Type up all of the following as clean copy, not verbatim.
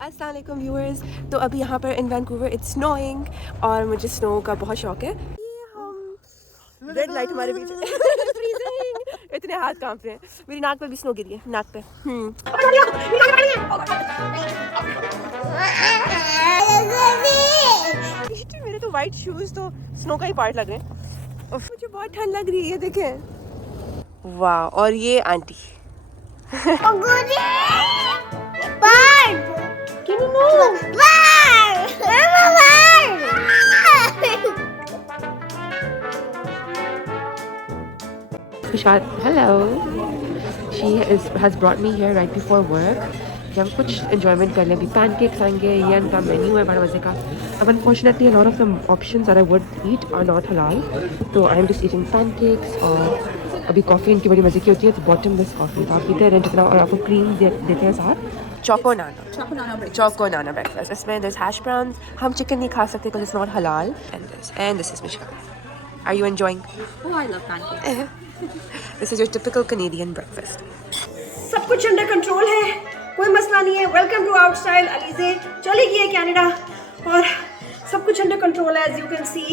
अस्सलाम वालेकुम व्यूअर्स। तो अभी यहाँ पर इन वैंकूवर इट्स स्नोइंग और मुझे स्नो का बहुत शौक है। रेड लाइट हमारे बीच इतने हाथ कांप रहे हैं। मेरी नाक पे भी स्नो गिरी है, नाक पे। मेरे तो वाइट शूज तो स्नो का ही पार्ट लग रहे हैं। मुझे बहुत ठंड लग रही है, ये देखें। वाह, और ये aunty Hello. She has brought me here right before work. कि हम कुछ enjoyment कर लें। अभी pancakes आएंगे, ये उनका मेन्यू है बड़ा मजे का। अब unfortunately a lot of the options that I would eat are not halal. तो I am just eating pancakes और अभी कॉफ़ी इनकी बड़ी मजे की होती है, तो bottomless coffee। तो आप पीते हैं जितना और आपको क्रीम देते हैं साथ। Choco nana breakfast. इसमें there's hash browns. हम चिकन नहीं खा सकते because it's not halal. And this is Mishka. Are you enjoying? Oh, I love pancakes. This is your typical Canadian breakfast. सब कुछ अंडर कंट्रोल है, कोई मसला नहीं है। Welcome to आउटस्टाइल। अलीज़े चली गई है कनाडा और सब कुछ अंडर कंट्रोल है। एज यू कैन सी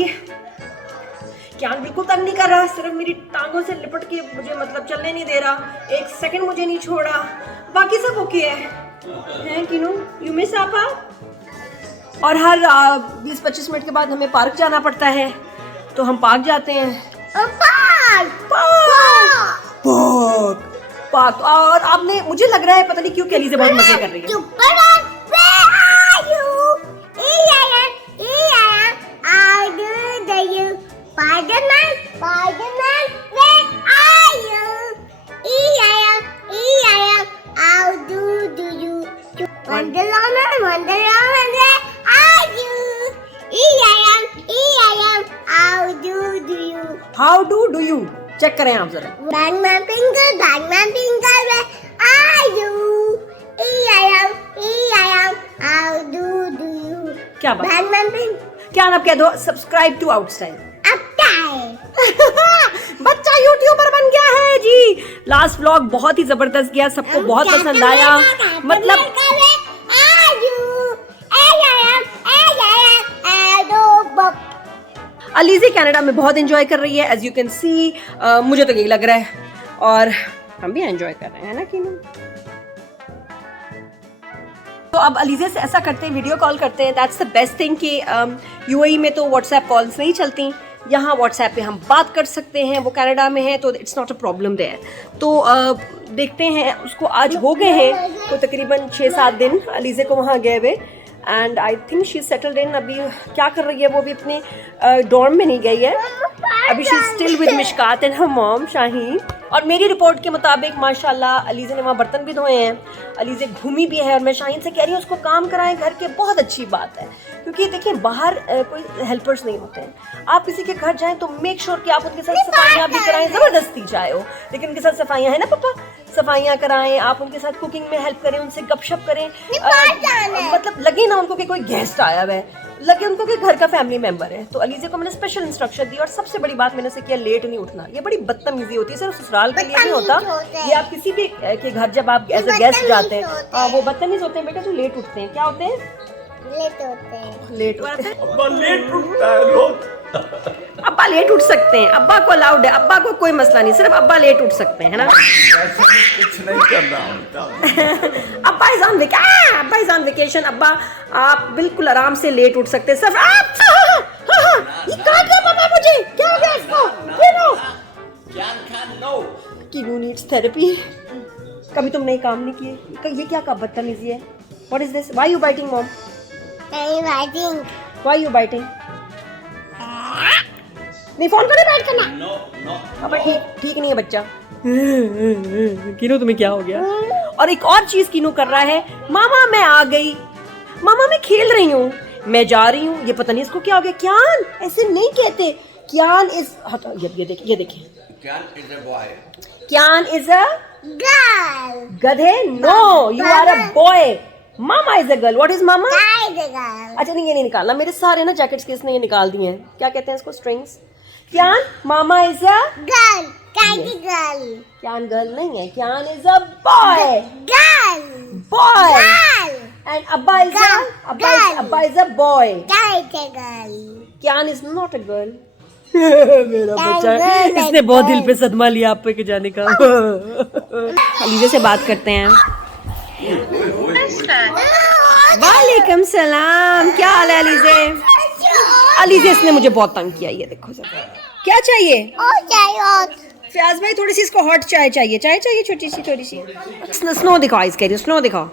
ज्ञान बिल्कुल तंग नहीं कर रहा, सिर्फ मेरी टांगों से लिपट के मुझे मतलब चलने नहीं दे रहा, एक सेकंड मुझे नहीं छोड़ा। बाकी सब ओके है किनू, यू मिस आपा। और हर 20-25 मिनट के बाद हमें पार्क जाना पड़ता है, तो हम पार्क जाते हैं। पार्क। और आपने, मुझे लग रहा है पता नहीं क्यों कैली से बहुत मजे कर रही है। How do you? चेक करें आप जरा। Bang my finger, where are you? E-I-am, how do you? क्या बात? Bang my finger, क्या नाम कह दो? Subscribe to Outstyle. uptime. बच्चा यूट्यूबर बन गया है जी। लास्ट व्लॉग बहुत ही जबरदस्त गया, सबको बहुत पसंद आया। मतलब अलीज़े कनाडा में बहुत एंजॉय कर रही है, एज यू कैन सी। मुझे तो यही लग रहा है और हम भी एंजॉय कर रहे हैं ना कि नहीं। तो अब अलीज़े से ऐसा करते हैं, वीडियो कॉल करते हैं। दैट्स द बेस्ट थिंग कि यूएई में तो व्हाट्सएप कॉल्स नहीं चलती, यहाँ व्हाट्सएप पे हम बात कर सकते हैं। वो कनाडा में है तो it's not a problem there. तो देखते हैं, उसको आज हो गए हैं तो तकरीबन 6-7 दिन अलीज़े को वहाँ गए हुए। And I think she settled in. अभी क्या कर रही है वो भी अपने डॉर्म में नहीं गई है अभी। She still with Mishkat and her mom Shaheen. और मेरी रिपोर्ट के मुताबिक माशाल्लाह अलीज़े ने वहाँ बर्तन भी धोए हैं, अलीज़े घूमी भी है। और मैं शाहीन से कह रही हूँ उसको काम कराएं घर के, बहुत अच्छी बात है। क्योंकि देखिए बाहर कोई हेल्पर्स नहीं होते हैं। आप किसी के घर जाएं तो मेक श्योर कि आप उनके साथ सफाइयाँ भी कराएं, ज़बरदस्ती चाहे हो लेकिन उनके साथ सफाइयाँ है ना पापा, सफाइयाँ कराएं, आप उनके साथ कुकिंग में हेल्प करें, उनसे गपशप करें। मतलब लगे ना उनको कि कोई गेस्ट आया हुआ है, लगे उनको कि घर का फैमिली मेंबर है। तो अलीज़े को मैंने स्पेशल इंस्ट्रक्शन दी। और सबसे बड़ी बात मैंने उसे किया, लेट नहीं उठना। ये बड़ी बदतमीजी होती है, सिर्फ ससुराल के लिए नहीं होता, ये आप किसी भी के घर जब आप एज अ गेस्ट जाते हैं वो बदतमीज होते हैं। बेटा जो लेट उठते हैं, क्या होते हैं? लेट उठते हैं। अब्बा लेट उठता है रोज। अब्बा लेट उठ सकते हैं, अब्बा को अलाउड है, अब्बा को कोई मसला नहीं, सिर्फ अब्बा लेट उठ सकते हैं, है ना। कुछ नहीं करना होता। अब्बा इज ऑन वेकेशन। अब्बा आप बिल्कुल आराम से लेट उठ सकते हैं। सिर्फ आप ये कहाँ गया पापा, मुझे क्या हो गया इसको? किनू नीड्स थेरेपी। कभी तुम नए काम नहीं किए, ये क्या का बदतमीजी है? What is this? Why you biting mom? Why you biting? नहीं, फोन को नहीं बाइट करना। पापा ठीक नहीं है बच्चा। किनू तुम्हें क्या हो गया? और एक और चीज किनू कर रहा है, मामा मैं आ गई, मामा मैं खेल रही हूँ, मैं जा रही हूँ। ये पता नहीं इसको क्या हो गया। क्यान ऐसे नहीं कहते। क्यान इज, ये देखिए क्यान इज अ Girl. गधे। No, you are a boy. Mama is a girl. What is mama? Guy is a girl. अच्छा नहीं, ये नहीं निकालना। मेरे सारे ना जैकेट्स के इसने ये निकाल दिए हैं। क्या कहते हैं इसको? Strings. Kyan, Mama is a Girl. Tiny girl. Kyan girl नहीं है. Kyan is a boy. Girl. Boy. Girl. And Abba is a Girl. Abba is a boy. Tiny girl. Kyan is not a girl. मेरा बच्चा इसने बहुत दिल पे सदमा लिया आप पे के जाने का. अलीजा से बात करते हैं. वालेकुम सलाम. क्या हाल है अलीजे? अलीजे इसने मुझे बहुत तंग किया. ये देखो जरा. क्या चाहिए? Oh, child. फयाज भाई थोड़ी सी इसको हॉट चाय चाहिए. चाय चाहिए छोटी सी थोड़ी सी. स्नो दिखाओ. आइस कह रही स्नो दिखाओ.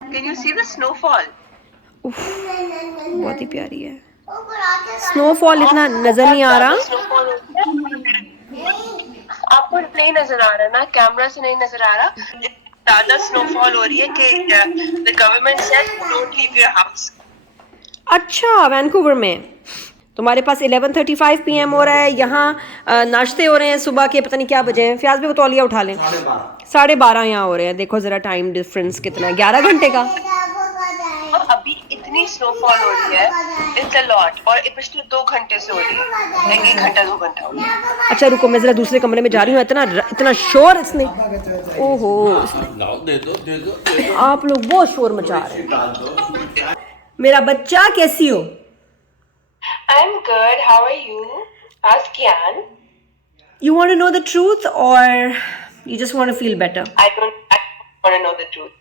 Can you see the snowfall? बहुत ही प्यारी है. स्नोफॉल इतना नजर नहीं आ रहा. आपको नहीं नजर आ रहा ना, कैमरा से नहीं नजर आ रहा. ज्यादा स्नोफॉल हो रही है कि the government said don't leave your house. अच्छा वैंकूवर में तुम्हारे पास 11:35 PM हो रहा है. यहाँ नाश्ते हो रहे हैं सुबह के. पता नहीं क्या बजे हैं. फ्याज भी तौलिया उठा लें. 12:30 यहाँ हो रहे हैं. देखो जरा टाइम डिफरेंस कितना है. 11 घंटे का. और अभी इतनी स्नोफॉल हो रही है, इट्स अ लॉट. और पिछले 2 घंटे से हो रही है, एक घंटा 2 घंटा हो गया. अच्छा रुको मैं जरा दूसरे कमरे में जा रही हूँ. इतना शोर इसने. ओहो दे दो आप लोग बहुत शोर मचा रहे हैं. मेरा बच्चा कैसी हो? I'm good. How are you? How's Kian? You want to know the truth or you just want to feel better? I don't want to know the truth.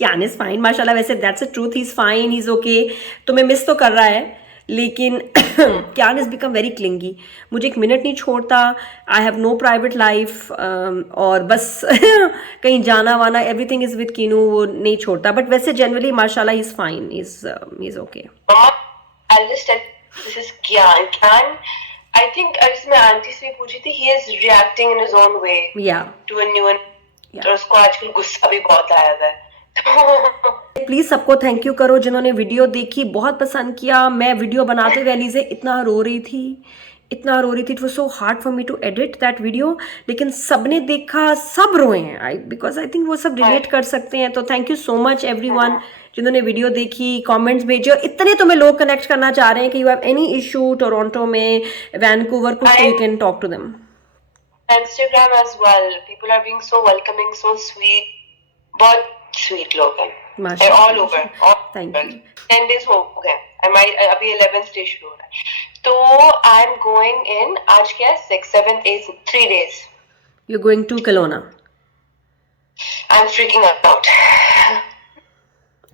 Kian is fine, माशाल्लाह. वैसे that's the truth. He's fine, he's okay. तुम्हें miss तो कर रहा है लेकिन Kian has become very clingy. मुझे एक मिनट नहीं छोड़ता. I have no private life. और बस कहीं जाना वाना everything is with Kinu. वो नहीं छोड़ता. But वैसे generally माशाल्लाह he's fine. He's okay. Mama, I'll just tell this is Kian. Kian, I think इसमें आंटी से पूछी थी. He is reacting in his own way Yeah. to a new one. और उसको आजकल गुस्सा भी बहुत आया था. प्लीज सबको थैंक यू करो जिन्होंने वीडियो देखी. बहुत पसंद किया. मैं वीडियो बनाते हुए अलीज़े इतना रो रही थी. It was so hard for me to edit that video. लेकिन सबने देखा, सब रोए हैं. बिकॉज आई थिंक वो सब रिलेट कर सकते हैं. तो thank you so much everyone जिन्होंने वीडियो देखी, कमेंट्स भेजे. और इतने तुम्हें लोग कनेक्ट करना चाह रहे हैं कि you have any issue Toronto में, वैनकूवर, कुछ तो you can talk to them. Instagram as well. People are being so welcoming, so sweet. बहुत sweet लोग हैं. They're all over. Thank you. 10 days हो गए. अभी 11th day शुरू हो रहा है. तो I'm going in. आज क्या है? 6, 7, 8, 3 days. You're going to Kelowna. I'm freaking out.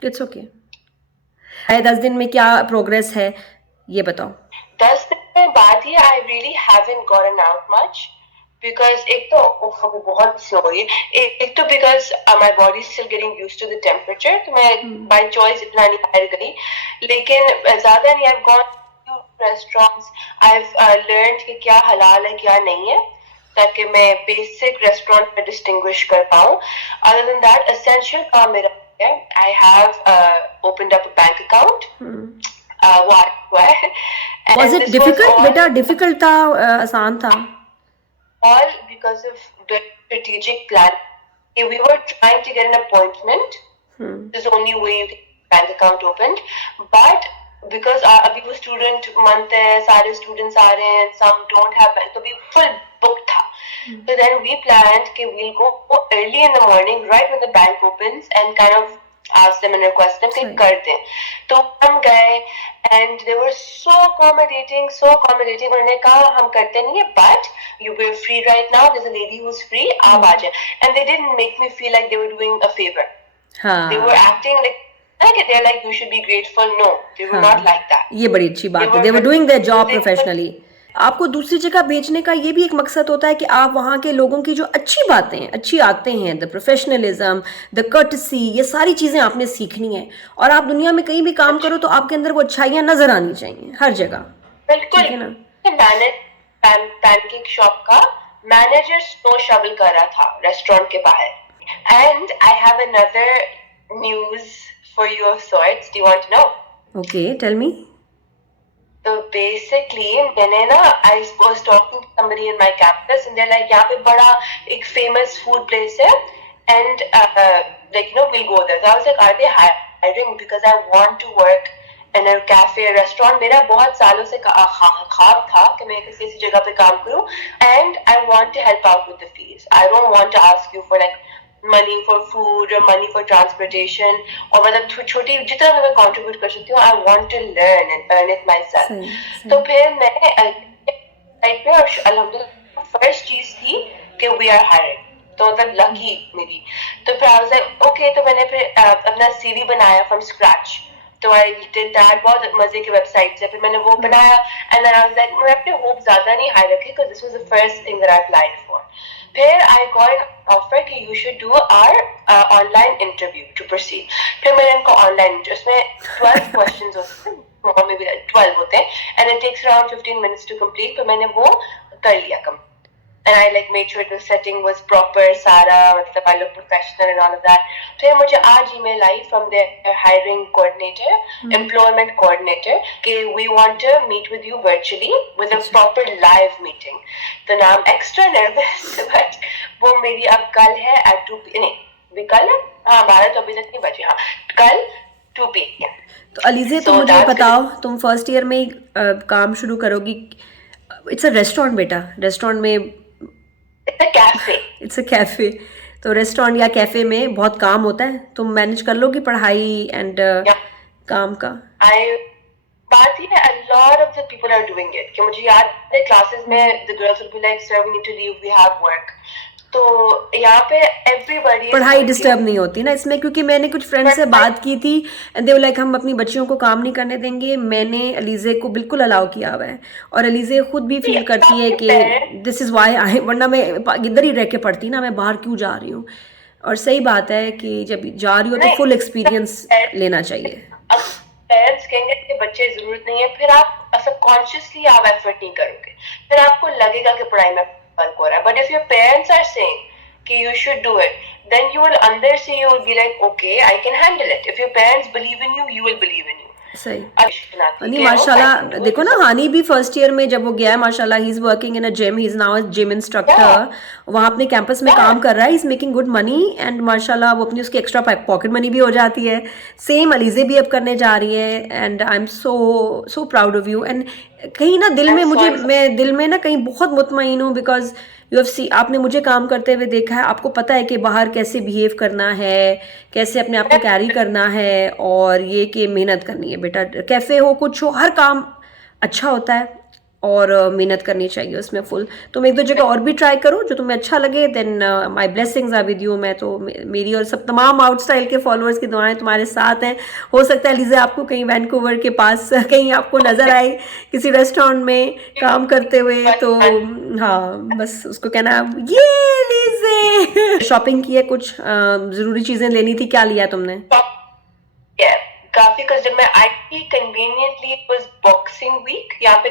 It's okay. 10 दिन में क्या प्रोग्रेस है ये बताओ. 10 दिन में बाद ही I really haven't gotten out much. Because एक तो बहुत स्लो है. एक तो because my body is still getting used to the temperature. तो मैं by choice इतना नहीं बाहर गई. लेकिन ज़्यादा नहीं. I've gone to restaurants. I've learned कि क्या हलाल है क्या नहीं है, ताकि मैं basic restaurant में distinguish कर पाऊँ. Other than that, essential काम मेरा है. I have opened up a bank account. वो हुआ है. Was it difficult? बेटा difficult था आसान था? All because of the strategic plan. We were trying to get an appointment. This is the only way you can get a bank account opened. But because अभी वो student month है, सारे students आ रहे हैं, some don't have bank, तो we full booked था. So then we planned कि we'll go early in the morning, right when the bank opens, and kind of ask them and request them कि कर दें. तो हम गए and they were so accommodating. उन्होंने कहा हम करते नहीं है, but we're free right now. There's a lady who's free. आप आ जाए. And they didn't make me feel like they were doing a favor. They were acting like they're like you should be grateful. No, they were not like that. ये बड़ी अच्छी बात है. They were doing their job professionally. आपको दूसरी जगह भेजने का ये भी एक मकसद होता है कि आप वहाँ के लोगों की जो अच्छी बातें हैं, अच्छी आते हैं, द प्रोफेशनलिज्म, द कर्टसी, ये सारी चीज़ें आपने सीखनी है. और आप दुनिया में कहीं भी काम करो तो आपके अंदर वो अच्छाइयाँ नजर आनी चाहिए हर जगह. बिल्कुल है ना. पैनकेक शॉप का मैनेजर स्नो शवल कर रहा था रेस्टोरेंट के बाहर. And I have another news for you of sorts. Do you want to know? Okay tell me. तो बेसिकली मैंने ना I was talking to somebody in my campus and they like यहाँ पे बड़ा एक फेमस फूड प्लेस है and like we'll go there. So I was like, are they hiring? Because I want to work in a cafe, restaurant. मेरा बहुत सालों से ख्वाब था कि मैं किसी ऐसी जगह पे काम करूं, and I want to help out with the fees. I don't want to ask you for like money for food or money for transportation, और मतलब छोटी जितना भी मैं contribute कर सकती हूँ, I want to learn and earn it myself. तो फिर मैं पे और अल्हम्दुलिल्लाह फर्स्ट चीज थी कि we are hiring. तो मतलब लकी मेरी. तो फिर I was like okay, तो मैंने फिर अपना CV बनाया from scratch. तो I did that, बहुत मजे की वेबसाइट से फिर मैंने वो बनाया, and then I was like मैं अपने होप ज्यादा नहीं हाई रखे because this was the first thing that I applied for. फिर I got an offer कि you should do our online interview to proceed. फिर मैंने इनको online उसमें 12 questions होते हैं, or maybe 12 होते हैं, and it takes around 15 minutes to complete. फिर मैंने वो कर लिया complete. And I like made sure the setting was proper, सारा मतलब I look professional and all of that. फिर मुझे आज email I from their hiring coordinator, employment coordinator, कि we want to meet with you virtually with a proper live meeting. तो now I'm extra nervous, but वो मेरी अब कल है at 2 p.m. नहीं, भी कल है? हाँ 12 तो अभी तक नहीं बजे, हाँ कल 2 p.m. तो अलीज़े तुम मुझे बताओ, तुम फर्स्ट ईयर में काम शुरू करोगी. इट्स अ रेस्टोरेंट बेटा, रेस्टोरेंट में इट्स अ कैफे. तो रेस्टोरेंट या कैफे में बहुत काम होता है, तुम मैनेज कर लोगी पढ़ाई एंड काम का? बात ही है, a lot of the people are doing it. कि मुझे याद है क्लासेस में the girls would be like, sir we need to leave, we have work. तो यहाँ पे everybody पढ़ाई डिस्टर्ब नहीं होती ना इसमें, क्योंकि मैंने कुछ फ्रेंड से बात की थी एंड दे वर लाइक हम अपनी बच्चियों को काम नहीं करने देंगे. मैंने अलीज़े को बिल्कुल अलाउ किया हुआ है, और अलीज़े खुद भी फील करती है कि दिस इज़ वाई आई, वरना मैं इधर ही रह के पढ़ती ना, मैं बाहर क्यों जा रही हूँ. और सही बात है कि जब जा रही हो तो फुल एक्सपीरियंस लेना चाहिए. पेरेंट्स कहेंगे कि बच्चे जरूरत नहीं है, फिर आप सबकॉन्शियसली आप एफर्ट नहीं करोगे, फिर आपको लगेगा कि पढ़ाई में फर्क हो रहा है. But if your parents are saying कि you should do it, then you will under say you will be like okay I can handle it. If your parents believe in you, you will believe in you. सही. नहीं माशाल्लाह, देखो ना हानी भी first year में जब वो गया है माशाल्लाह, he is working in a gym, he is now a gym instructor. वहाँ अपने कैंपस में काम कर रहा है, is making good money and माशाल्लाह वो अपनी उसकी एक्स्ट्रा पॉकेट मनी भी हो जाती है. सेम अलीज़े भी अब करने जा रही है and I am so proud of you. And कहीं ना दिल में मैं दिल में ना कहीं बहुत मुतमईन हूँ, बिकॉज यू हैव सी, आपने मुझे काम करते हुए देखा है, आपको पता है कि बाहर कैसे बिहेव करना है, कैसे अपने आप को कैरी करना है, और ये कि मेहनत करनी है बेटा. कैफे हो कुछ हो, हर काम अच्छा होता है और मेहनत करनी चाहिए उसमें फुल. तुम एक दो जगह और भी ट्राई करो जो तुम्हें अच्छा लगे. Then my blessings are with you. मैं तो मेरी और सब तमाम आउटस्टाइल के फॉलोअर्स की दुआएं तुम्हारे साथ हैं. हो सकता है अलीज़े आपको कहीं वैंकूवर के पास कहीं आपको नजर आए किसी रेस्टोरेंट में काम करते हुए, तो हाँ बस उसको कहना ये अलीज़े शॉपिंग की है, कुछ जरूरी चीजें लेनी थी, क्या लिया तुमने? काफी, जब मैं आई थी conveniently it was boxing week. यहाँ पे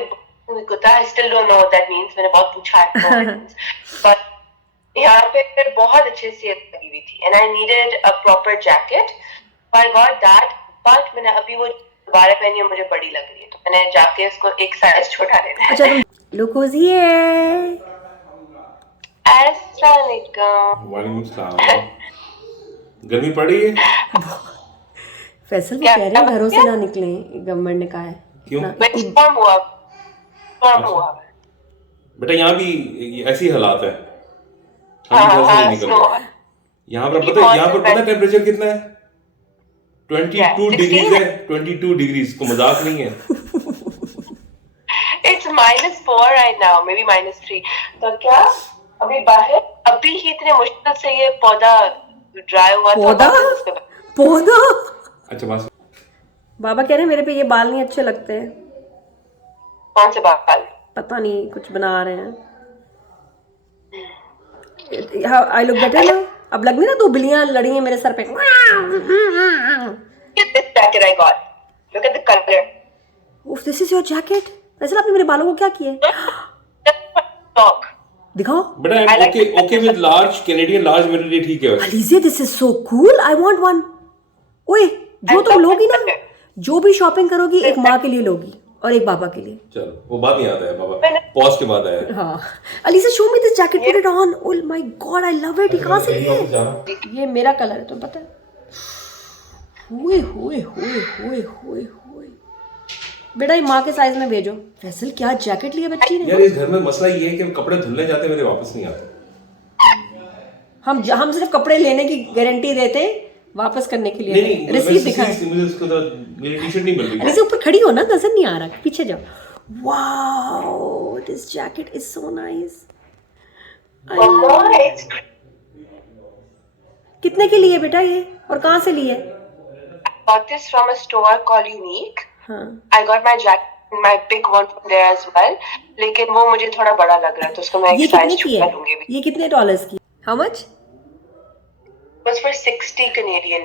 होता है, I still don't know what that means, मैंने बहुत पूछा है, but यहाँ पे बहुत अच्छे से लगी हुई थी and I needed a proper jacket, so I got that, but मैंने अभी वो दोबारा पहनी है, मुझे बड़ी लग रही है, तो मैंने जाके उसको एक साइज छोटा लेना है. अच्छा look who's here. अस्सलाम वालेकुम. वालेकुम सलाम. गर्मी पड़ रही है? फैसल वो कह रहे हैं घरों से ना निकले, गवर्नमेंट ने कहा है. क्यों? बेटा यहाँ भी ऐसी हालात है, यहाँ पर पता है टेम्परेचर कितना है? 22 डिग्रीज है. 22 डिग्रीज को मजाक नहीं है. It's -4 right now, maybe -3. तो क्या अभी बाहर अभी ही इतने मुश्किल से ये पौधा ड्राई हुआ था. पौधा अच्छा बस. बाबा कह रहे हैं मेरे पे ये बाल नहीं अच्छे लगते हैं. कौन से बाल? पता नहीं, कुछ बना रहे हैं. आई लुक बेटर ना? अब लग नहीं ना, 2 बिल्लियां लड़ी हैं मेरे सर पे. This jacket I got. Look at the color. Oof, this is your jacket? वैसे आपने मेरे बालों को क्या किया? दिखाओ. बेटा okay with large, Canadian large मेरे लिए ठीक है. Alizeh this is so cool, I want one. ओए जो तुम लोगी ना, जो भी शॉपिंग करोगी एक माँ के लिए लोगी, और एक बाबा के लिए। चलो वो बाद में आता है बाबा, पॉज के बाद आया। हाँ ELISA show me this jacket, put it on. Oh my God I love it. कहाँ से लिए? ये मेरा कलर है, तुम्हें पता है? हुए हुए हुए हुए हुए हुए बेटा, ये माँ के साइज में भेजो। फैसल क्या जैकेट लिया बच्ची ने। यार इस घर में मसला ये है कि कपड़े धुलने जाते मेरे वापस नहीं आते। हम सिर्फ कपड़े लेने की गारंटी देते हैं, वापस करने के लिए नहीं रिसीट दिखाएं। मुझे उसको तो मेरी टी-शर्ट नहीं मिल रही। अलीजा ऊपर खड़ी हो ना, नजर नहीं आ रहा, पीछे जाओ। Wow this jacket is so nice. कितने की लिए बेटा ये, और कहाँ से लिए? Got this from a store called Unique. हाँ I got my jacket, my big one from there as well. लेकिन वो मुझे थोड़ा बड़ा लग रहा है, तो उसको मैं ये एक कितने size की छोटा है? लूंगी भी. ये कितने डॉलर्स की? How much? Was for $60 Canadian.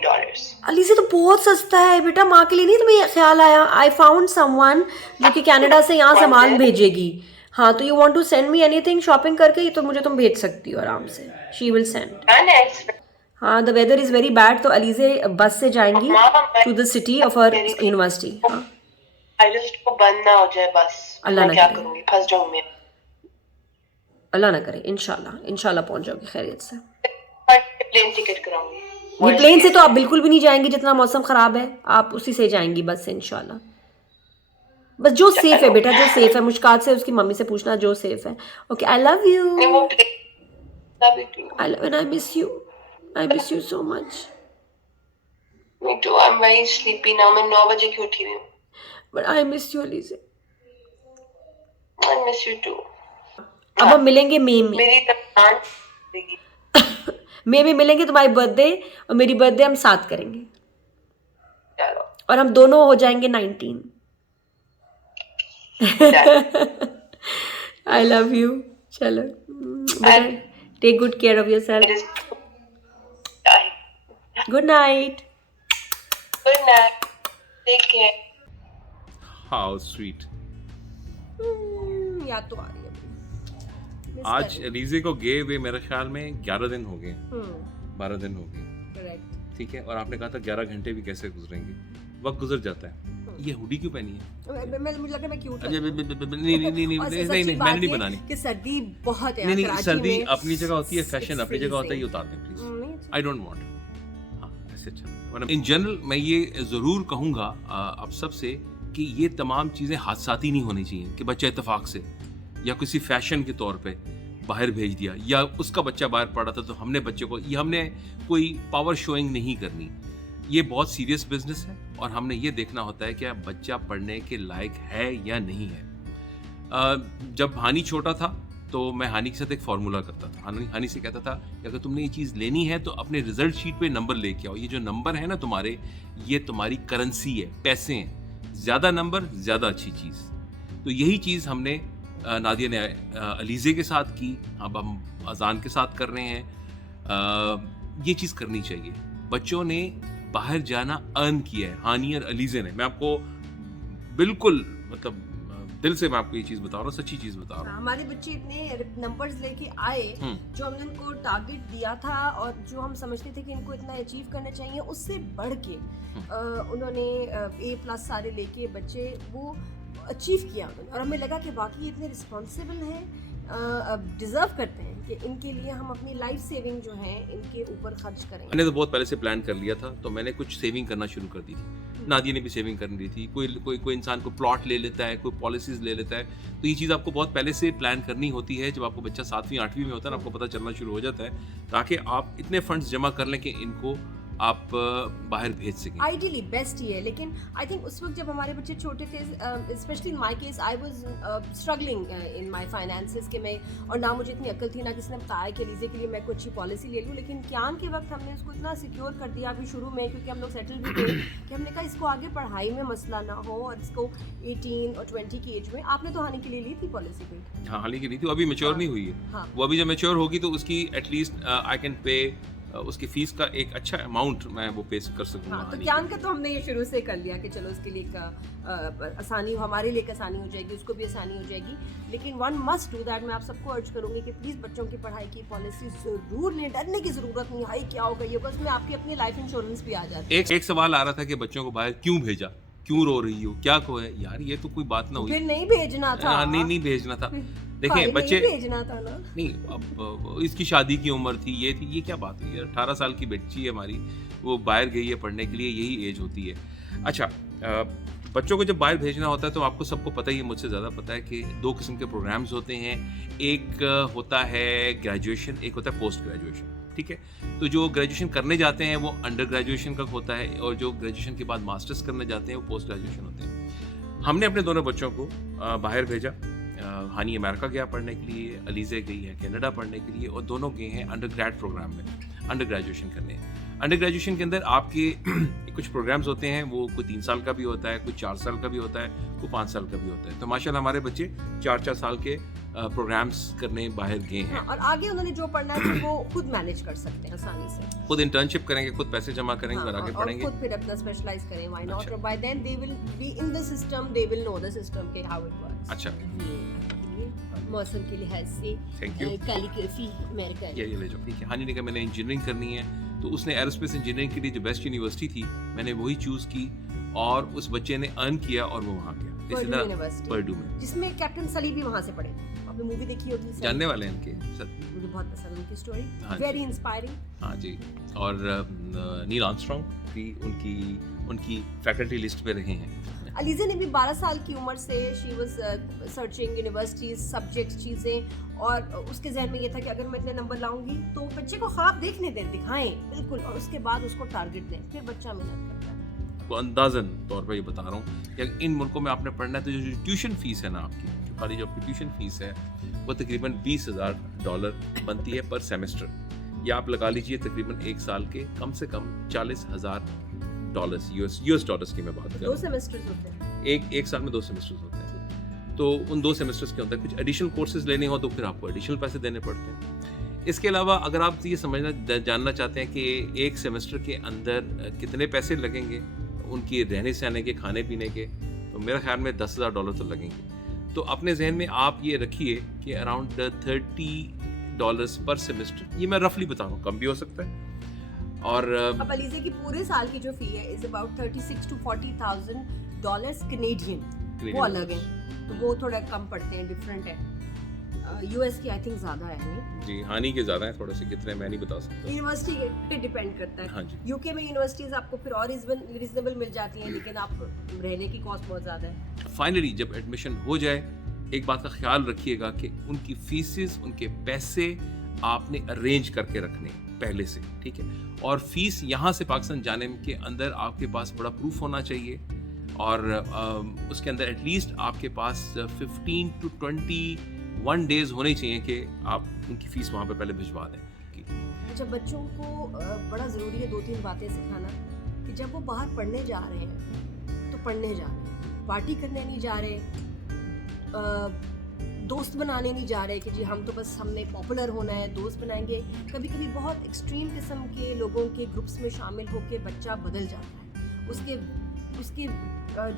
ELISA तो बहुत सस्ता है बेटा, माँ के लिए नहीं तुम्हें ख्याल आया? आई फाउंड समवन जो कि कनाडा से यहाँ सामान भेजेगी। हाँ तो you want to send me anything shopping करके, तो मुझे तुम भेज सकती हो आराम से। She will send. हाँ the weather is very bad, तो अलीजे बस से जाएंगी to the city of her university. I just को बंद ना हो जाए बस। अल्लाह मैं ना क्या करे। करूंगी, फंस जाऊंगी। अल्लाह ना करे, इंशाल्लाह पहुंच जाओगी खैरियत से। प्लेन टिकट कराऊंगी। ये प्लेन से तो आप बिल्कुल भी नहीं जाएंगी, जितना मौसम खराब है आप उसी से जाएंगी, बस से इंशाल्लाह। बस जो सेफ है बेटा, जो सेफ है। मुश्कात से उसकी मम्मी से पूछना जो सेफ है। Okay I love you. I miss you, I miss you so much. Me too. I'm very sleepy now. मैं 9 बजे की उठी हुई हूँ। But I miss you ELISA. I miss you too. अब हम मिलेंगे मई में। मेरी तब मई में मिलेंगे, तुम्हारी बर्थडे और मेरी बर्थडे हम साथ करेंगे, चलो और हम दोनों हो जाएंगे 19। I love you. चलो take good care of yourself. Good night. Good night. Take care. How sweet. याद तो आ रही है। आज रीजे को गए हुए मेरे ख्याल में 11 दिन हो गए, 12 दिन हो गए। करेक्ट। ठीक है, और आपने कहा था 11 घंटे भी कैसे गुजरेंगे, वक्त गुजर जाता है। ये हुडी क्यों पहनी है? मुझे लगा मैं क्यूट नहीं मैंने नहीं बनानी। कि सर्दी बहुत है। नहीं सर्दी अपनी जगह होती है, फैशन अपनी जगह होता है, ये उतार दें प्लीज। I don't want. हाँ ऐसे अच्छा। इन जनरल मैं ये जरूर कहूँगा आप सबसे कि ये तमाम चीज़ें हादसाती नहीं होनी चाहिए कि बच्चा इत्तेफाक से या किसी फैशन के तौर पे बाहर भेज दिया, या उसका बच्चा बाहर पड़ा था तो हमने बच्चे को, ये हमने कोई पावर शोइंग नहीं करनी। ये बहुत सीरियस बिजनेस है और हमने ये देखना होता है कि बच्चा पढ़ने के लायक है या नहीं है। जब हानी छोटा था तो मैं हानी के साथ एक फार्मूला करता था। हानी से कहता था कि अगर तुमने ये चीज़ लेनी है तो अपने रिजल्ट शीट पे नंबर लेके आओ। ये जो नंबर है ना तुम्हारे, ये तुम्हारी करेंसी है, पैसे हैं। ज़्यादा नंबर ज़्यादा अच्छी चीज़। तो यही चीज़ हमने नादिया ने अलीज़े के साथ की, अब हम अजान के साथ कर रहे हैं। ये चीज़ करनी चाहिए। बच्चों ने बाहर जाना अर्न किया है, हानी और अलीज़े ने। मैं आपको बिल्कुल मतलब दिल से मैं आपको ये चीज़ बता रहा हूँ, सच्ची चीज़ बता रहा हूँ। हमारे बच्चे इतने नंबर्स लेके आए जो हमने उनको टारगेट दिया था और जो हम समझते थे कि इनको इतना अचीव करना चाहिए, उससे बढ़ के उन्होंने A+ सारे लेके बच्चे वो अचीव किया उन्होंने। और हमें लगा कि बाकी इतने रिस्पॉन्सिबल हैं, डिजर्व करते हैं कि इनके लिए हम अपनी लाइफ सेविंग जो है इनके ऊपर खर्च करेंगे। मैंने तो बहुत पहले से प्लान कर लिया था, तो मैंने कुछ सेविंग करना शुरू कर दी थी। नादिया ने भी सेविंग कर दी थी। कोई इंसान को प्लॉट ले लेता है, कोई पॉलिसीज ले लेता है। तो ये चीज़ आपको बहुत पहले से प्लान करनी होती है। जब आपको बच्चा 7वीं 8वीं में होता है ना, आपको पता चलना शुरू हो जाता है, ताकि आप इतने फंड्स जमा कर लें कि इनको आप बाहर भेज सकें। आइडियली बेस्ट ही है, लेकिन आई थिंक उस वक्त जब हमारे बच्चे छोटे थे, specially in my case, I was struggling in my finances के में, और ना मुझे इतनी अक्ल थी, ना किसी ने बताया कि लीजे के लिए मैं कोई अच्छी पॉलिसी ले लूँ। लेकिन क्यान के वक्त हमने उसको इतना सिक्योर कर दिया अभी शुरू में, क्योंकि हम लोग सेटल भी थे, कि हमने कहा इसको आगे पढ़ाई में मसला ना हो और इसको 18 और 20 की एज में। आपने तो हानि के लिए ली थी पॉलिसी कोई? हाँ हानि की ली थी, वो अभी मैच्योर नहीं हुई है। हाँ। वो अभी जब मैच्योर होगी तो उसकी एटलीस्ट आई कैन पे उसकी फीस का एक अच्छा अमाउंट मैं वो पे कर सकूंगा। हाँ, तो ज्ञान का तो हमने ये शुरू से कर लिया कि चलो इसके लिए आसानी, हमारे लिए आसानी हो जाएगी, उसको भी आसानी हो जाएगी। लेकिन वन मस्ट डू दैट। मैं आप सबको अर्ज करूंगी कि प्लीज़ बच्चों की पढ़ाई की पॉलिसी जरूर लें। डरने की ज़रूरत नहीं, हाई क्या होगा ये, बस में आपकी अपनी लाइफ इंश्योरेंस भी आ जाती है। एक सवाल आ रहा था कि बच्चों को बाहर क्यों भेजा, क्यों रो रही हो, क्या को है यार, ये तो कोई बात ना हुई। फिर नहीं भेजना था। नहीं भेजना था। देखें भाई, बच्चे, नहीं भेजना था ना। नहीं अब इसकी शादी की उम्र थी, ये थी, ये क्या बात हुई यार, 18 साल की बच्ची है हमारी, वो बाहर गई है पढ़ने के लिए, यही एज होती है। अच्छा, बच्चों को जब बाहर भेजना होता है तो आपको सबको पता ही है, मुझसे ज़्यादा पता है कि 2 किस्म के प्रोग्राम्स होते हैं। एक होता है ग्रेजुएशन, एक होता है पोस्ट ग्रेजुएशन, ठीक है। तो जो ग्रेजुएशन करने जाते हैं वो अंडर ग्रेजुएशन का होता है, और जो ग्रेजुएशन के बाद मास्टर्स करने जाते हैं वो पोस्ट ग्रेजुएशन होते हैं। हमने अपने दोनों बच्चों को बाहर भेजा। हानी अमेरिका गया पढ़ने के लिए, अलीज़े गई है कनाडा पढ़ने के लिए, और दोनों गए हैं अंडर ग्रेड प्रोग्राम में अंडर ग्रेजुएशन करने। अंडर ग्रेजुएशन के अंदर आपके कुछ प्रोग्राम्स होते हैं, वो कोई 3 साल का भी होता है, कुछ 4 साल का भी होता है, कोई 5 साल का भी होता है। तो माशाल्लाह हमारे बच्चे 4-4 साल के प्रोग्राम्स करने बाहर गए हैं। और आगे उन्होंने जो पढ़ना है वो खुद मैनेज कर सकते हैं आसानी से, खुद इंटर्नशिप करेंगे, खुद पैसे जमा करेंगे और आगे पढ़ेंगे, और खुद फिर अपना स्पेशलाइज करें, व्हाई नॉट। अच्छा। और by then they will be in the system, they will know the system के हाउ इट वर्क्स। अच्छा, मौसम के लिहाज से थैंक यू। कैलीग्राफी अमेरिका ये ले जाओ, ठीक है। हानी ने कहा मैंने इंजीनियरिंग करनी है, तो उसने एरोस्पेस इंजीनियरिंग के लिए जो बेस्ट यूनिवर्सिटी थी मैंने वही चूज़ की, और उस बच्चे ने अर्न किया और वो वहाँ गया, इसी तरह पर्डू में, जिसमें कैप्टन सली भी वहाँ से पढ़े। आपने मूवी देखी होगी, जानने वाले हैं इनके सर, मुझे बहुत पसंद है उनकी स्टोरी, हाँ वेरी इंस्पायरिंग। हाँ जी। और नील आर्मस्ट्रांग भी उनकी फैकल्टी लिस्ट पे रहे हैं। अलीज़ा ने भी 12 साल की उम्र से she was searching universities, subjects, चीज़ें, और उसके जहन में ये था कि अगर मैं इतने नंबर लाऊंगी तो बच्चे को ख्वाब देखने दें, दिखाएं बिल्कुल, और उसके बाद उसको टारगेट दें, फिर बच्चा मेहनत करता है। तो अंदाजन तौर पर ये बता रहा हूँ कि इन मुल्कों में आपने पढ़ना है तो जो ट्यूशन फीस है ना आपकी, जो खाली जो आपकी ट्यूशन फीस है वो तकरीबन $20,000 बनती है पर सेमेस्टर, या आप लगा लीजिए तकरीबन 1 साल के कम से कम $40,000 यूएस डॉलर्स की मैं बात कर रहा 2 हूँ। सेमेस्टर्स होते हैं, एक साल में 2 सेमेस्टर्स होते हैं। तो उन 2 सेमेस्टर्स के अंदर कुछ एडिशनल कोर्सेज लेने हो तो फिर आपको एडिशनल पैसे देने पड़ते हैं। इसके अलावा अगर आप ये जानना चाहते हैं कि एक सेमेस्टर के अंदर कितने पैसे लगेंगे उनकी रहने सहने के, खाने पीने के, तो मेरा ख्याल में $10,000 तो लगेंगे। तो अपने जहन में आप ये रखिए कि अराउंड $30 पर सेमेस्टर, ये मैं रफली बता रहा हूँ, कम भी हो सकता है। और अब अलीज़ा की पूरे साल की जो फी है इज अबाउट $36,000 to $40,000 कैनेडियन, वो अलग है, तो वो थोड़ा कम पड़ते हैं, डिफरेंट है। यूएस की आई थिंक ज्यादा है, नहीं? जी, हानि के ज़्यादा है थोड़े से, कितने मैं नहीं बता सकता। यूनिवर्सिटी पे डिपेंड करता है। हाँ जी। यूके में यूनिवर्सिटीज आपको फिर और रीजनेबल मिल जाती हैं, लेकिन आप रहने की कॉस्ट बहुत ज़्यादा है। फाइनली जब एडमिशन हो जाए, एक बात का ख्याल रखिएगा कि उनकी फीसेस, उनके पैसे आपने अरेंज करके रखने पहले से, ठीक है। और फीस यहाँ से पाकिस्तान जाने के अंदर आपके पास बड़ा प्रूफ होना चाहिए, और उसके अंदर एटलीस्ट आपके पास 15 to 21 डेज होने चाहिए कि आप उनकी फ़ीस वहाँ पे पहले भिजवा दें। अच्छा, बच्चों को बड़ा ज़रूरी है 2-3 बातें सिखाना, कि जब वो बाहर पढ़ने जा रहे हैं तो पढ़ने जा रहे हैं, पार्टी करने नहीं जा रहे, दोस्त बनाने नहीं जा रहे कि जी हम तो बस हमने पॉपुलर होना है, दोस्त बनाएंगे। कभी कभी बहुत एक्सट्रीम किस्म के लोगों के ग्रुप्स में शामिल होकर बच्चा बदल जाता है, उसके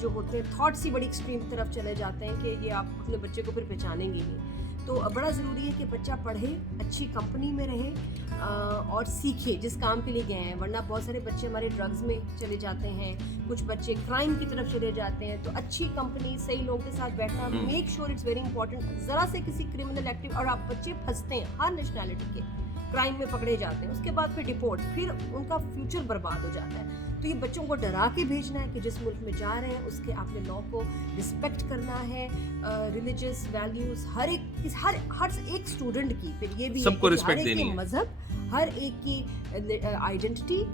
जो होते हैं थॉट्स ही बड़ी एक्सट्रीम तरफ चले जाते हैं कि ये आप अपने बच्चे को फिर पहचानेंगे नहीं। तो बड़ा ज़रूरी है कि बच्चा पढ़े, अच्छी कंपनी में रहे और सीखे जिस काम के लिए गए हैं, वरना बहुत सारे बच्चे हमारे ड्रग्स में चले जाते हैं, कुछ बच्चे क्राइम की तरफ चले जाते हैं। तो अच्छी कंपनी, सही लोगों के साथ बैठना, make sure it's very important. ज़रा से किसी क्रिमिनल एक्टिव और आप बच्चे फंसते हैं, हर नेशनैलिटी के क्राइम में पकड़े जाते हैं, उसके बाद फिर डिपोर्ट, फिर उनका फ्यूचर बर्बाद हो जाता है। तो ये बच्चों को डरा के भेजना है कि जिस मुल्क में जा रहे हैं उसके आपने लॉ को रिस्पेक्ट करना है, रिलीजियस वैल्यूज हर एक स्टूडेंट की, फिर ये भी सबको रिस्पेक्ट देनी है, मजहब, हर एक की आइडेंटिटी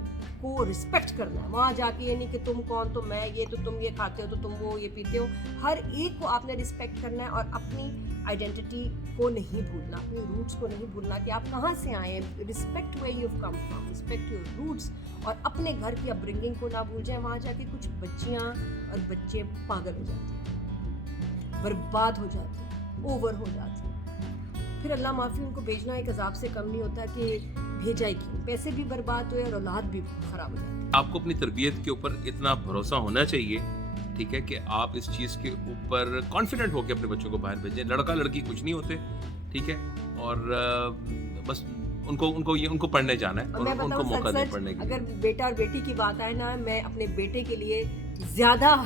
को रिस्पेक्ट करना है। वहाँ जाके ये नहीं कि तुम कौन, तो मैं ये, तो तुम ये खाते हो, तो तुम वो ये पीते हो, हर एक को आपने रिस्पेक्ट करना है और अपनी आइडेंटिटी को नहीं भूलना, अपनी रूट्स को नहीं भूलना कि आप कहाँ से आए हैं। Respect where you have come from, respect your roots, और अपने घर की अपब्रिंगिंग को ना भूल जाए। वहाँ जाके कुछ बच्चियाँ और बच्चे पागल हो जाते हैं, बर्बाद हो जाते हैं, ओवर हो जाते हैं, फिर अल्लाह माफ़ी उनको भेजना एक अजाब से कम नहीं होता कि भेजा ही क्यों, पैसे भी बर्बाद हुए और औलाद भी ख़राब हो जाती है। आपको अपनी तरबियत के ऊपर इतना भरोसा होना चाहिए, ठीक है, कि आप इस चीज़ के ऊपर कॉन्फिडेंट होकर अपने बच्चों को बाहर भेजें। लड़का लड़की कुछ नहीं होते, ठीक है, और बस उनको पढ़ने जाना है और उनको मौका दें पढ़ने के लिए। अगर बेटा और बेटी की बात आए ना, मैं अपने बेटे के लिए ज़्यादा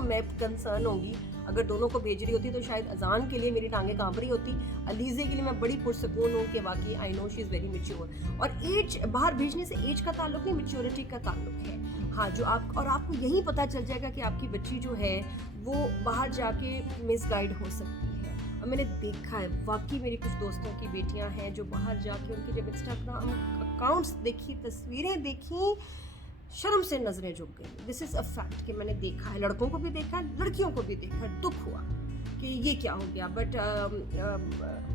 मैं कंसर्न होंगी। अगर दोनों को भेज रही होती तो शायद अजान के लिए मेरी टांगें कांप रही होती। अलीज़े के लिए मैं बड़ी पुरसकून हूँ कि वाकई I know she is very mature. और एज बाहर भेजने से एज का ताल्लुक नहीं, मैच्योरिटी का ताल्लुक है। हाँ, जो आप और आपको यही पता चल जाएगा कि आपकी बच्ची जो है वो बाहर जाके मिसगाइड हो सकती है। और मैंने देखा है वाकई, मेरी कुछ दोस्तों की बेटियां हैं जो बाहर जाके उनकी जब इंस्टाग्राम अकाउंट्स देखी, तस्वीरें देखी, शर्म से नजरें झुक गई। दिस इज़ अ फैक्ट कि मैंने देखा है, लड़कों को भी देखा है, लड़कियों को भी देखा है। दुख हुआ कि ये क्या हो गया। बट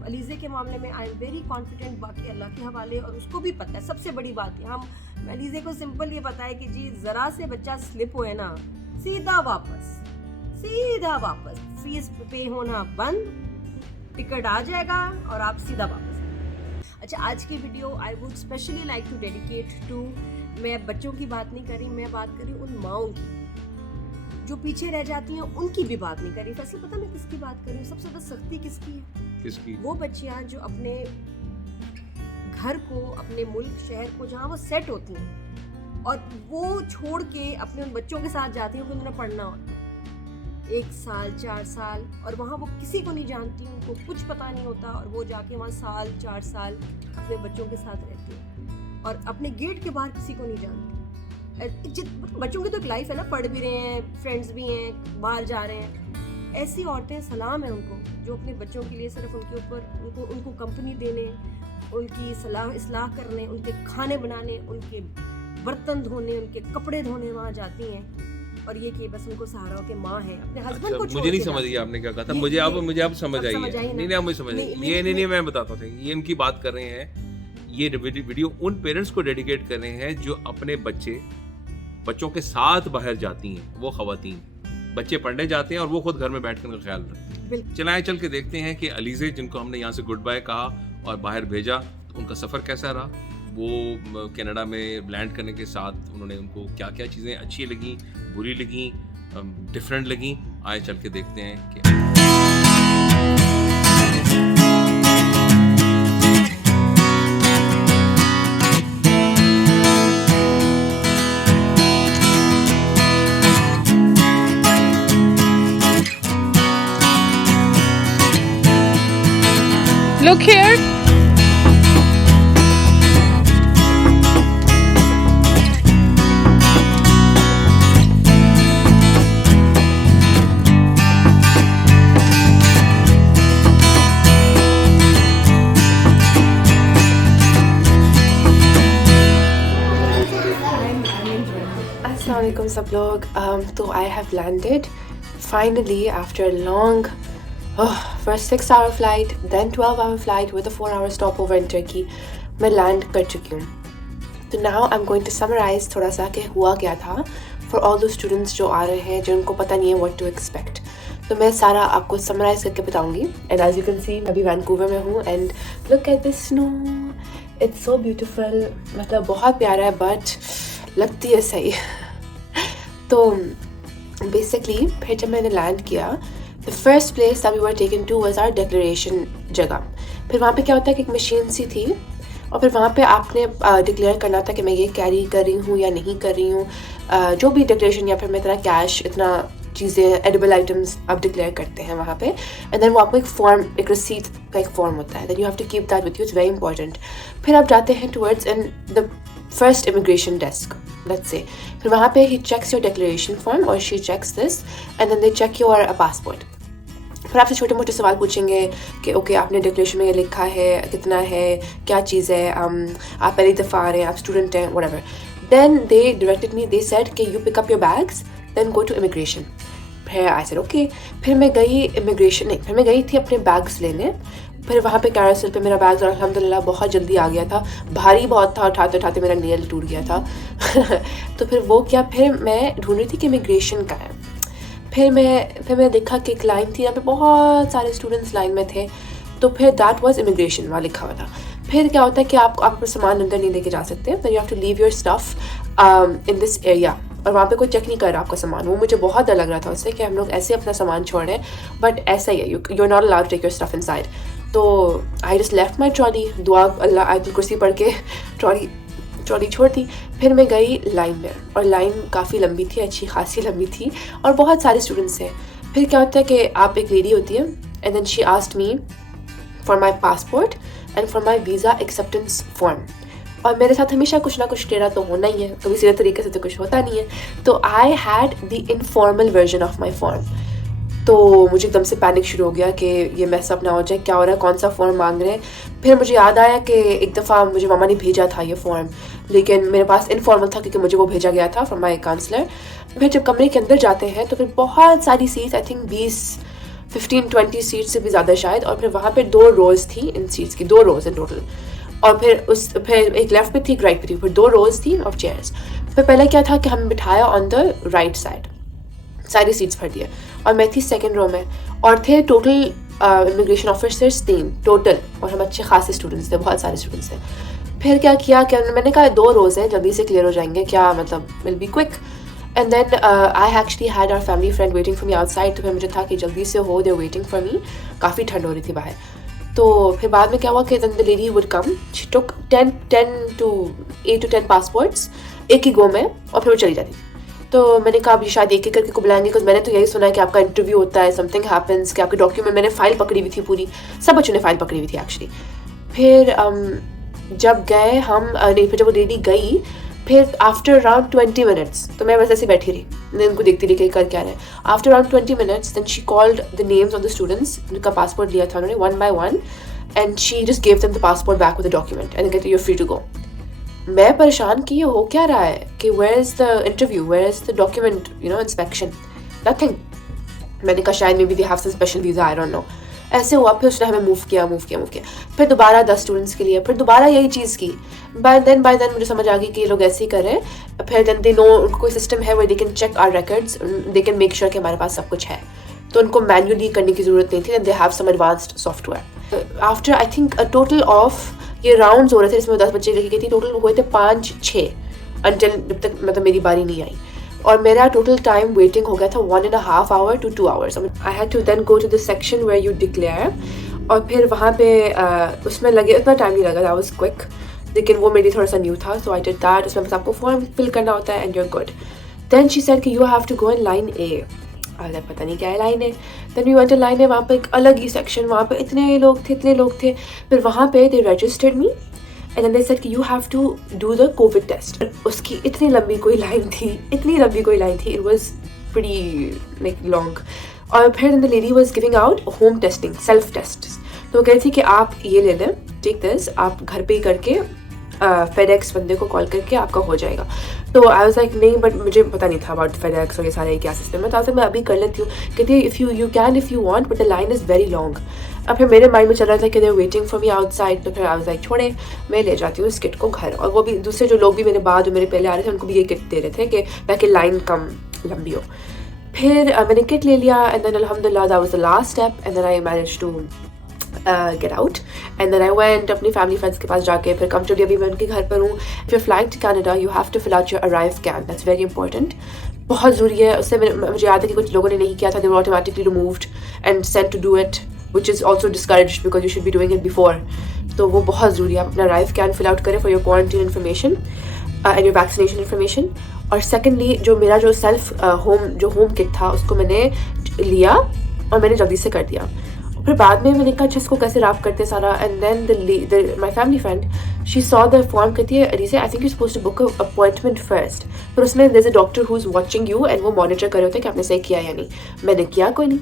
अलीज़े के मामले में आई एम वेरी कॉन्फिडेंट, बाकी अल्लाह के हवाले। और उसको भी पता है, सबसे बड़ी बात है, हम अलीज़े को सिंपल ये पता है कि जी ज़रा से बच्चा स्लिप होए ना, सीधा वापस फीस पे होना बंद, टिकट आ जाएगा और आप सीधा वापस। अच्छा, आज की video I would specially like to dedicate to, मैं बच्चों की बात नहीं कर रही, मैं बात कर रही हूँ उन माओं की जो पीछे रह जाती हैं, उनकी भी बात नहीं कर रही। फैसल पता मैं किसकी बात कर रही हूँ? सबसे ज़्यादा सख्ती किसकी है? किसकी? वो बच्चियाँ जो अपने घर को, अपने मुल्क शहर को जहाँ वो सेट होती हैं और वो छोड़ के अपने उन बच्चों के साथ जाती हैं कि उन्होंने पढ़ना होता है 1 साल 4 साल, और वहाँ वो किसी को नहीं जानती, उनको कुछ पता नहीं होता, और वो जाके वहाँ 4 साल अपने बच्चों के साथ रहती है और अपने गेट के बाहर किसी को नहीं जानती। बच्चों की तो एक लाइफ है ना, पढ़ भी रहे हैं, फ्रेंड्स भी हैं, बाहर जा रहे हैं। ऐसी औरतें सलाम है उनको जो अपने बच्चों के लिए सिर्फ उनके ऊपर उनको कंपनी देने, उनकी इस्लाह करने, उनके खाने बनाने, उनके बर्तन धोने, उनके कपड़े धोने वहाँ जाती हैं। और ये कि बस उनको सहारा हो के माँ है, अपने हस्बैंड को छोड़ मुझे नहीं समझ गया आपने क्या कहा था। मुझे अब समझ आई है। नहीं आप मुझे समझ आई। ये नहीं मैं बताता था, ये इनकी बात कर रहे हैं। ये वीडियो उन पेरेंट्स को डेडिकेट कर रहे हैं जो अपने बच्चों के साथ बाहर जाती हैं। वो खवातीन बच्चे पढ़ने जाते हैं और वो खुद घर में बैठकर उनका ख्याल रखती हैं। चलाएं चल के देखते हैं कि अलीज़े जिनको हमने यहाँ से गुड बाय कहा और बाहर भेजा, तो उनका सफ़र कैसा रहा। वो कनाडा में लैंड करने के साथ उन्होंने उनको क्या क्या चीज़ें अच्छी लगी, बुरी लगी, डिफरेंट लगी। आए चल के देखते हैं कि Look here. Assalamualaikum सब लोग। तो I have landed finally after a long first 6-hour flight, then 12-hour flight with a 4-hour stopover in Turkey. मैं लैंड कर चुकी हूँ। तो now I'm going to summarize थोड़ा सा कि हुआ क्या था for all those students जो आ रहे हैं जिनको पता नहीं है what to expect. तो मैं सारा आपको summarize करके बताऊँगी। And as you can see मैं अभी वैंकूवर में हूँ and look at this snow. It's so beautiful. मतलब बहुत प्यारा है but लगती है सही। तो basically फिर जब मैंने लैंड किया, the first place that we were taken to was our declaration जगह। फिर वहाँ पे क्या होता है कि एक मशीन सी थी और फिर वहाँ पे आपने डिक्लेयर करना था कि मैं ये कैरी कर रही हूँ या नहीं कर रही हूँ, जो भी डिक्लेरेशन, या फिर मैं इतना कैश, इतना चीज़ें, एडिबल आइटम्स आप डिक्लेयर करते हैं वहाँ पे। एंड देन वो आपको एक फॉर्म, एक रिसीट का एक फॉर्म होता है, then you have to keep that with you, it's very important. फिर आप जाते हैं towards in the first immigration desk, let's say. फिर वहाँ पे ही चेक्स योर डिक्लेरेशन फॉर्म और she checks this and then they check your passport. फिर आपसे छोटे मोटे सवाल पूछेंगे कि ओके आपने डिक्लेरेशन में ये लिखा है, कितना है, क्या चीज़ है, आप पहली दफ़ा आ रहे हैं, आप स्टूडेंट हैं, whatever. Then they directed me, they said कि you pick up your bags then go to immigration. फिर आई सेड ओके। फिर मैं गई इमिग्रेशन, नहीं, फिर मैं गई थी अपने बैग्स लेने। फिर वहाँ पे कैरोसेल पे मेरा बैग अल्हम्दुलिल्लाह बहुत जल्दी आ गया था, भारी बहुत था, उठाते उठाते मेरा नेल टूट गया था। तो फिर वो क्या, फिर मैं ढूंढ रही थी कि इमिग्रेशन का है। फिर मैं देखा कि एक लाइन थी, यहाँ पे बहुत सारे स्टूडेंट्स लाइन में थे, तो फिर दैट वाज इमिग्रेशन वहाँ लिखा हुआ था। फिर क्या होता है कि आप अपना सामान अंदर नहीं लेके जा सकते, तो you have to leave your stuff in this area, और वहाँ पे कोई चेक नहीं कर रहा आपका सामान। वो मुझे बहुत डर लग रहा था उससे कि हम लोग ऐसे अपना सामान छोड़ रहे हैं, बट ऐसा ही है, you are not allowed to take your stuff inside. तो I just left my trolley, दुआ अल्लाह आयतुल कुर्सी पढ़ के ट्रॉली छोड़ दी। फिर मैं गई लाइन में, और लाइन काफ़ी लंबी थी, अच्छी खासी लंबी थी, और बहुत सारे स्टूडेंट्स थे। फिर क्या होता है कि आप एक लेडी होती है, and then she asked me for my passport and for my visa acceptance form. और मेरे साथ हमेशा कुछ ना कुछ टेढ़ा तो होना ही है, कभी सीधे तरीके से तो कुछ होता नहीं है। तो I had the informal version of my form. तो मुझे एकदम से पैनिक शुरू हो गया कि ये मैस अप ना हो जाए, क्या हो रहा है, कौन सा फॉर्म मांग रहे हैं। फिर मुझे याद आया कि एक दफ़ा मुझे मामा ने भेजा था ये फॉर्म, लेकिन मेरे पास इनफॉर्मल था क्योंकि मुझे वो भेजा गया था फ्रॉम माई काउंसलर। फिर जब कमरे के अंदर जाते हैं तो फिर बहुत सारी सीट्स, आई थिंक 15-20 सीट्स से भी ज़्यादा शायद, और फिर वहाँ पर 2 रोज़ थी इन सीट्स की, 2 रोज़ इन टोटल। और फिर एक लेफ्ट पे थी, एक राइट पे थी, फिर 2 रोज़ थी ऑफ चेयर्स। फिर पहले क्या था कि हमें बिठाया ऑन द राइट साइड, सारी सीट्स भर दिया, और मैं थी सेकंड रो में, और थे टोटल इमिग्रेशन ऑफिसर्स 3 टोटल, और हम अच्छे खासे स्टूडेंट्स थे, बहुत सारे स्टूडेंट्स थे। फिर क्या किया कि मैंने कहा 2 रोज़ हैं, जल्दी से क्लियर हो जाएंगे, क्या मतलब will be quick. And then I actually had our family friend waiting for me outside. तो फिर मुझे था कि जल्दी से हो, दे वेटिंग फॉर मी, काफ़ी ठंड हो रही थी बाहर। तो फिर बाद में क्या हुआ कि the lady would come, she took 8 to 10 passports एक ही गो में, और फिर वो चली जाती थी। तो मैंने कहा अभी शायद एक एक करके को बुलाएंगे, बिकॉज मैंने तो यही सुना है कि आपका इंटरव्यू होता है, समथिंग हैपन्स, कि आपके डॉक्यूमेंट, मैंने फाइल पकड़ी हुई थी पूरी, सब बच्चों ने फाइल पकड़ी हुई थी एक्चुअली। फिर जब गए हम, नहीं, फिर जब वो लेडी गई, फिर आफ्टर अराउंड 20 मिनट्स, तो मैं बस ऐसे बैठी रही, मैं उनको देखती रही कि कर क्या रहे। After around 20 minutes then she called the names of the students जिनका पासपोर्ट लिया था उन्होंने, 1 by 1, and she just gave them the passport back with the document and कहते you are free to go. मैं परेशान कि ये हो क्या रहा है, कि where is the interview, where is the document, you know, inspection, nothing. मैंने कहा शायद maybe they have some special visa, I don't know. ऐसे हुआ, फिर उसने हमें मूव किया। फिर दोबारा 10 स्टूडेंट्स के लिए, फिर दोबारा यही चीज़ की। बाय देन मुझे समझ आ गई कि ये लोग ऐसे ही कर रहे हैं। फिर देन दे नो, उनको कोई सिस्टम है way they can check our records, they can make sure कि हमारे पास सब कुछ है, तो उनको मैन्युअली करने की ज़रूरत नहीं थी, and they have some advanced software. After I think a total of, ये राउंड्स हो रहे थे, इसमें 10 बच्चे लेके गई थी, टोटल हुए थे 5-6 अंटिल जब तक मतलब मेरी बारी नहीं आई, और मेरा टोटल टाइम वेटिंग हो गया था 1.5 hour to 2 hours। I had to then go to the section where you declare, और फिर वहाँ पे उसमें लगे, उतना टाइम नहीं लगा, दैट वाज क्विक, लेकिन वो मेरी थोड़ा सा न्यू था, सो आई डिड दैट। उसमें बस आपको फॉर्म फिल करना होता है and you are good. Then she said कि you have to go in line A. अरे पता नहीं क्या है लाइन है। Then we went in line है, वहाँ पे एक अलग ही सेक्शन, वहाँ पे इतने लोग थे। फिर वहाँ पे they registered me and then they said कि you have to do the Covid test. उसकी इतनी लंबी कोई लाइन थी, it was pretty like long. और फिर the lady was giving out home testing, self test. तो वो कह रही थी कि आप ये ले लें, टेक दिस, आप घर पे ही करके फेडेक्स बंदे को कॉल करके आपका हो जाएगा। तो आई वाज लाइक नहीं, बट मुझे पता नहीं था अबाउट फेडेक्स और ये सारे क्या सिस्टम है, तो मैं अभी कर लेती हूँ। कहती है if you can if you want, but the line is very long. अब फिर मेरे माइंड में चल रहा था कि दे वेटिंग फॉर मी आउटसाइड, तो फिर आई वाज लाइक छोड़े, मैं ले जाती हूँ इस किट को घर। और वो भी दूसरे जो लोग भी मेरे बाद जो मेरे पहले आ रहे थे उनको भी ये किट दे रहे थे कि ताकि लाइन कम लंबी हो। फिर मैंने किट ले लिया एंड देन अल्हम्दुलिल्लाह that was the last step, and then I managed to get out, and then I went अपनी family friends के पास जाके, फिर comfortably अभी मैं उनके घर पर हूँ। If you're flying to Canada, you have to fill out your arrive scan. That's very important. बहुत ज़रूरी है। उससे मुझे याद है कि कुछ लोगों ने नहीं किया था, they were automatically removed and sent to do it, which is also discouraged because you should be doing it before. तो वो बहुत ज़रूरी है। आप अपना arrive scan fill out करें for your quarantine information and your vaccination information. और secondly, जो मेरा जो self home kit था उसको मैंने लिया और मैंने जल्दी से कर दिया। फिर बाद में मैंने कहा अच्छा इसको कैसे रैप करते सारा, and then my family friend she saw the form, कहती है Areeza I think you suppose to book appointment first. फिर उसमें there is a doctor who is watching you and वो मॉनिटर कर रहे होते हैं कि आपने सही किया या नहीं। मैंने किया कोई नहीं,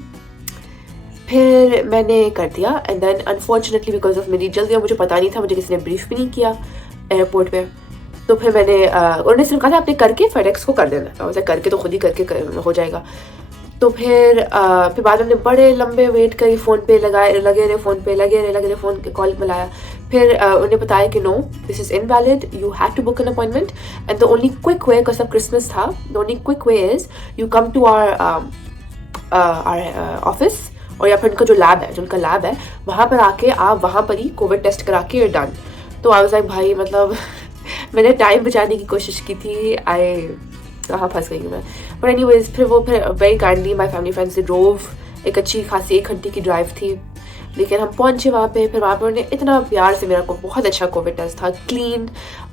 फिर मैंने कर दिया। And then unfortunately because of मेरी जल्दी, मुझे पता नहीं था, मुझे किसी ने ब्रीफ भी नहीं किया एयरपोर्ट पे, तो फिर मैंने उन्होंने सिर्फ कहा था आपने करके फेडेक्स को कर देना, तो करके तो खुद ही करके हो जाएगा। तो फिर बाद में हमने बड़े लंबे वेट करी, फ़ोन पे लगे रहे फ़ोन के कॉल मिलाया। फिर उन्हें बताया कि no this is invalid, you have to book an appointment and the only quick way, because of Christmas था, the only quick way is you come to our office, और या फिर उनका जो लैब है, वहाँ पर आके आप वहाँ पर ही कोविड टेस्ट करा के you're done। तो आई वाज लाइक भाई मतलब मैंने टाइम बचाने की कोशिश की थी, कहाँ फंस गई मैं। बट एनीवेज फिर very kindly my family friends drove, एक अच्छी खासी 1 घंटे की ड्राइव थी, लेकिन हम पहुंचे वहाँ पे, फिर वहाँ पर उन्होंने इतना प्यार से मेरा को बहुत अच्छा कोविड टेस्ट था, clean,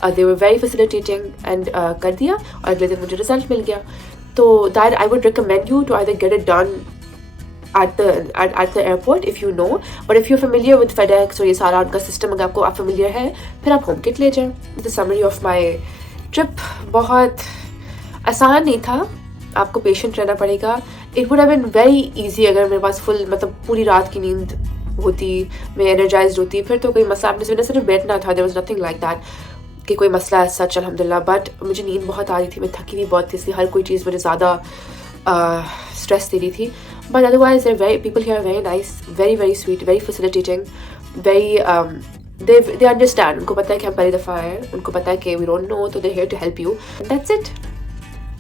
they were very facilitating and कर दिया, और अगले दिन मुझे रिजल्ट मिल गया. तो that I would recommend you to either get it done at the airport if you know, but if you're familiar with FedEx और ये सारा उनका सिस्टम अगर आपको आप familiar है, फिर आप होम किट ले जाएं. The summary of my trip बहुत आसान नहीं था, आपको पेशेंट रहना पड़ेगा. It would have been very easy अगर मेरे पास फुल मतलब पूरी रात की नींद होती, मैं एनर्जाइज्ड होती, फिर तो कोई मसला. आपने सुना सिर्फ बैठना था, there was nothing like that कि कोई मसला है सच अल्हम्दुलिल्लाह. बट मुझे नींद बहुत आ रही थी, मैं थकी भी बहुत थी, इसलिए हर कोई चीज़ मुझे ज़्यादा स्ट्रेस दे रही थी. But otherwise, people here are very nice, very very sweet, very facilitating, very they understand. उनको पता है कि हम पहली दफ़ा आए हैं, उनको पता है कि we don't know, तो they're here to help you. And that's it.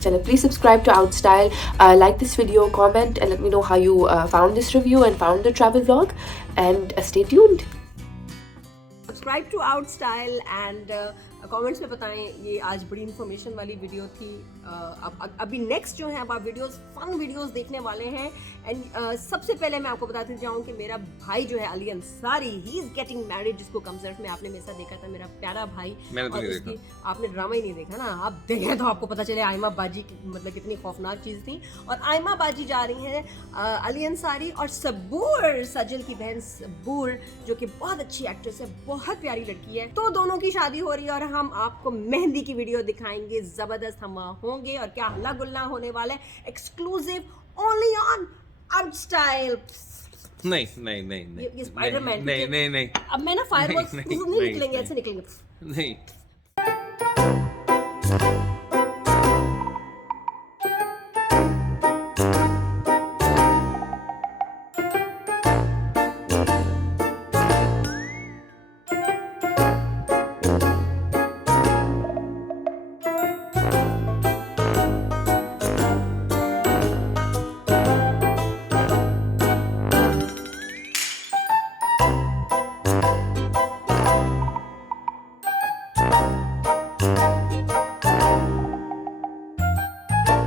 चलो, please subscribe to Outstyle, like this video, comment, and let me know how you found this review and found the travel vlog, and stay tuned. Subscribe to Outstyle and comments में बताएं. ये आज बड़ी information वाली video थी. अब अभी next जो है अब आप वीडियोस फन वीडियोस देखने वाले हैं. एंड सबसे पहले मैं आपको बताती जाऊँ कि मेरा भाई जो है Ali Ansari, he is getting married, जिसको कंसर्ट में आपने मेरे साथ देखा था, मेरा प्यारा भाई. मैंने तो नहीं देखा. आपने ड्रामा ही नहीं देखा ना, आप देखें तो आपको पता चले आयमा बाजी मतलब कितनी खौफनाक चीज़ थी. और आयमा बाजी जा रही हैं अली अंसारी और सबूर, सजल की बहन सबूर, जो कि बहुत अच्छी एक्ट्रेस है, बहुत प्यारी लड़की है. तो दोनों की शादी हो रही है और हम आपको मेहंदी की वीडियो दिखाएंगे. जबरदस्त हम वहाँ होंगे और क्या हल्ला गुल्ला होने वाला है. Exclusive only on आउटस्टाइल. नहीं ये स्पाइडरमैन नहीं. अब मैं ना फायरवर्क्स नहीं निकलेंगे, ऐसे निकलेंगे नहीं.